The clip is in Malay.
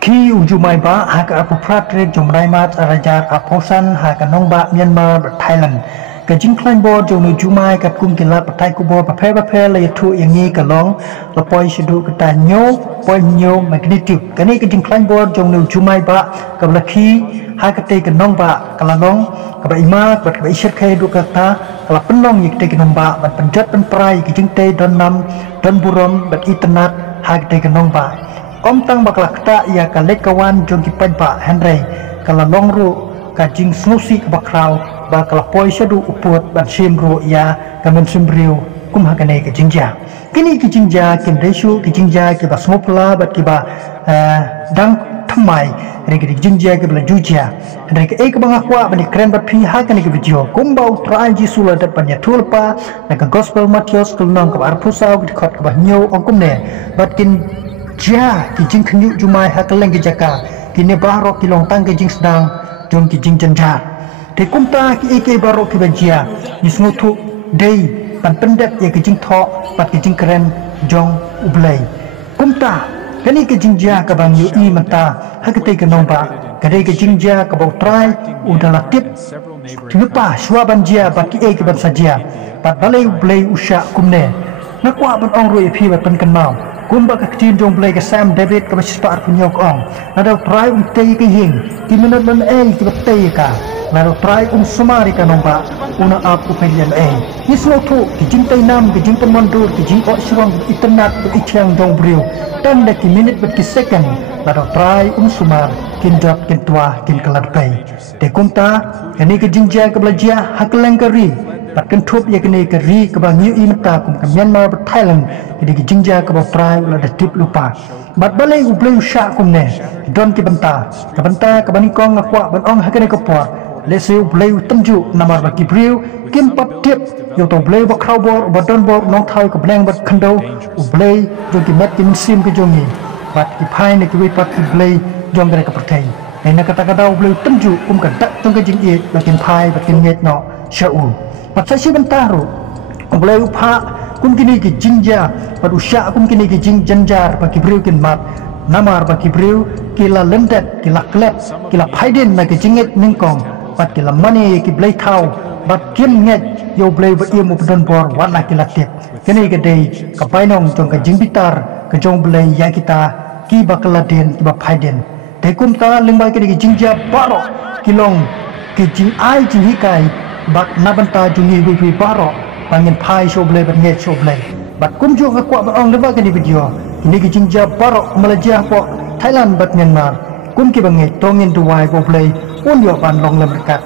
khi ujumai ba hak apopratrik jumrai mat arajak aposan hak nong ba Myanmar Thailand ka jingklan bo jonu jumai kat kum kilat patai kubo pape le thu yangi ka long la poi shidu ka ta nyo poi nyo magnitude kani ka jingklan bo jonu jumai ba ka lakhi hak te ka nong ba ka long ka ba ima ka ba ishet khe du ka ta ka penong yik te ka nong ba ban penjat pen prai ki jingte don nam don burom bat itanat hak te ka nong ba om tang bakla kta ya ka lekawan jong ki padba henry kala longru ka jing snusi ka bakrau ba kala poi shadu uput ban simru ya ka men simbriu kum hakane ka jingja kini ki jingja kin reshu ki jingja ki ba smopla bat ki ba dang thamai re ki jingja ki bla jujia re ki ek banga kwa ban kren bat phi hakane ki video kum ba utrai ji sula dat ban ya tulpa na ka gospel matios kul nong ka arpusau ki khot ka ba nyo ong kum ne bat kin ja ki jing khnu jumai hakaleng ki jaka ki ne baro ki long tang ki jing sedang jong ki jing janjar te kumta ki eke baro ki bajia ni smutu dei pan pendet ye ki jing tho pat ki jing kren jong ublai kumta kani ki jing ja ka bang yu i mata hakate ka nong ba kade ki jing ja ka bau trai udala tip tupa shwa banjia bat ki eke ban sajia pat balai ublai usha kumne nakwa ban ong roi phi bat pan kan mau kumba ka tin jong play ka Sam David ka baspa punyok ong nado try tei ka hing ti minat man ki tei ka nado try sumari ka nomba una ap ku pelian ni slow to ki jing tei nam ki jing pemondur ki jing o sirong iternat ki ichang jong briu tan da ki minute bet ki second nado try sumar kin jot kin tua kin kalat pai te kumta kani ki jing ja ka blajia hakleng ka ri pat kan thup ye kene ka ri ka bang yu imta kum ka Myanmar Thailand ki ki jingja ka ba prai la da tip lupa bat balai u play sha kum ne don ki banta ka bani kong akwa ban ong hakene ka por le se u play tamju namar ba ki briu kim pat tip yo to play ba crowbor ba don bo nong thai ka blang bat khando u play jo ki mat ki sim ki jongi bat ki phai ne ki wi pat ki play jong ka prathai ena kata u play tamju ka tak tong ka jing e ba kin phai ba kin nget no shau pasal sebentar, kumulai upah, kum kini ki jingja, pada usya kum kini ki jing janjar, bagi beriu kin mat, namar bagi beriu, kila lendet, kila klep, kila paiden, bagi jingit ningkong, bagi kila mani ki blay kau, bagi kim nget, yo blay berilmu pedon bor, warna kila tip, kini kedai, kapainong jong ke jing bitar, ke jong blay ya kita, ki bakaladen, ki bapaiden, dekum ta lingbai kini ki jingja baro, kilong, ki jing ai jing hikai. Bak nabanta jungi wiwi baro pangin pai shoble ban nget shoble bat kumju akwa ba ong leba kini video ini ki jingja baro Malaysia po Thailand bat Myanmar kum ki banget tongin duwai go play un yo ban long lemkat